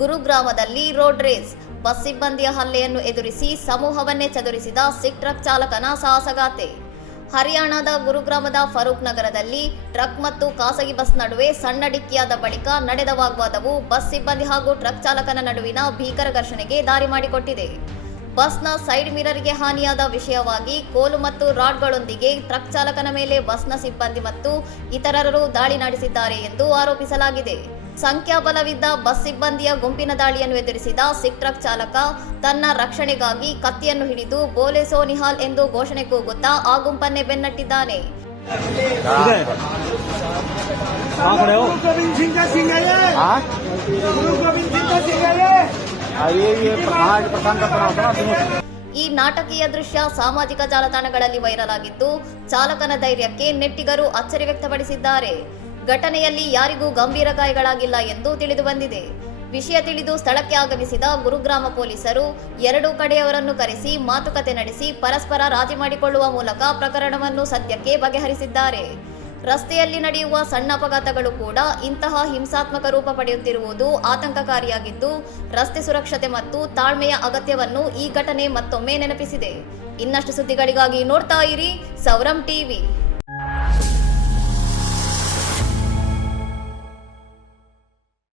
ಗುರುಗ್ರಾಮದಲ್ಲಿ road race, bus ಸಿಬ್ಬಂದಿಯ ಹಲ್ಲೆಯನ್ನು ಎದುರಿಸಿ ಸಮೂಹವನ್ನೇ ಚದುರಿಸಿದ ಸಿಕ್ truck ಚಾಲಕನ ಸಾಹಸಗಾಥೆ. ಹರಿಯಾಣದ ಗುರುಗ್ರಾಮದ ಫರೂಕ್ ನಗರದಲ್ಲಿ ಟ್ರಕ್ ಮತ್ತು ಖಾಸಗಿ ಬಸ್ ನಡುವೆ ಸಣ್ಣ ಡಿಕ್ಕಿಯಾದ ಬಳಿಕ ನಡೆದ ವಾಗ್ವಾದವು ಬಸ್ ಸಿಬ್ಬಂದಿ ಹಾಗೂ ಟ್ರಕ್ ಚಾಲಕನ ನಡುವಿನ ಭೀಕರ ಘರ್ಷಣೆಗೆ ದಾರಿ ಮಾಡಿಕೊಟ್ಟಿದೆ. ಬಸ್ನ ಸೈಡ್ ಮಿರರ್ಗೆ ಹಾನಿಯಾದ ವಿಷಯವಾಗಿ ಕೋಲು ಮತ್ತು ರಾಡ್ಗಳೊಂದಿಗೆ ಟ್ರಕ್ ಚಾಲಕನ ಮೇಲೆ ಬಸ್ನ ಸಿಬ್ಬಂದಿ ಮತ್ತು ಇತರರು ದಾಳಿ ನಡೆಸಿದ್ದಾರೆ ಎಂದು ಆರೋಪಿಸಲಾಗಿದೆ. ಸಂಖ್ಯಾಬಲವಿದ್ದ ಬಸ್ ಸಿಬ್ಬಂದಿಯ ಗುಂಪಿನ ದಾಳಿಯನ್ನು ಎದುರಿಸಿದ ಸಿಕ್ ಟ್ರಕ್ ಚಾಲಕ ತನ್ನ ರಕ್ಷಣೆಗಾಗಿ ಕತ್ತಿಯನ್ನು ಹಿಡಿದು ಬೋಲೆ ಸೋ ನಿಹಾಲ್ ಎಂದು ಘೋಷಣೆ ಕೂಗುತ್ತಾ ಆ ಗುಂಪನ್ನೇ ಬೆನ್ನಟ್ಟಿದ್ದಾನೆ. ಈ ನಾಟಕೀಯ ದೃಶ್ಯ ಸಾಮಾಜಿಕ ಜಾಲತಾಣಗಳಲ್ಲಿ ವೈರಲ್ ಆಗಿದ್ದು, ಚಾಲಕನ ಧೈರ್ಯಕ್ಕೆ ನೆಟ್ಟಿಗರು ಅಚ್ಚರಿ ವ್ಯಕ್ತಪಡಿಸಿದ್ದಾರೆ. ಘಟನೆಯಲ್ಲಿ ಯಾರಿಗೂ ಗಂಭೀರ ಗಾಯಗಳಾಗಿಲ್ಲ ಎಂದು ತಿಳಿದುಬಂದಿದೆ. ವಿಷಯ ತಿಳಿದು ಸ್ಥಳಕ್ಕೆ ಆಗಮಿಸಿದ ಗುರುಗ್ರಾಮ ಪೊಲೀಸರು ಎರಡೂ ಕಡೆಯವರನ್ನು ಕರೆಸಿ ಮಾತುಕತೆ ನಡೆಸಿ ಪರಸ್ಪರ ರಾಜಿ ಮಾಡಿಕೊಳ್ಳುವ ಮೂಲಕ ಪ್ರಕರಣವನ್ನು ಸದ್ಯಕ್ಕೆ ಬಗೆಹರಿಸಿದ್ದಾರೆ. ರಸ್ತೆಯಲ್ಲಿ ನಡೆಯುವ ಸಣ್ಣ ಅಪಘಾತಗಳು ಕೂಡ ಇಂತಹ ಹಿಂಸಾತ್ಮಕ ರೂಪ ಪಡೆಯುತ್ತಿರುವುದು ಆತಂಕಕಾರಿಯಾಗಿದ್ದು, ರಸ್ತೆ ಸುರಕ್ಷತೆ ಮತ್ತು ತಾಳ್ಮೆಯ ಅಗತ್ಯವನ್ನು ಈ ಘಟನೆ ಮತ್ತೊಮ್ಮೆ ನೆನಪಿಸಿದೆ. ಇನ್ನಷ್ಟು ಸುದ್ದಿಗಳಿಗಾಗಿ ನೋಡ್ತಾ ಇರಿ ಸೌರಂ ಟಿವಿ.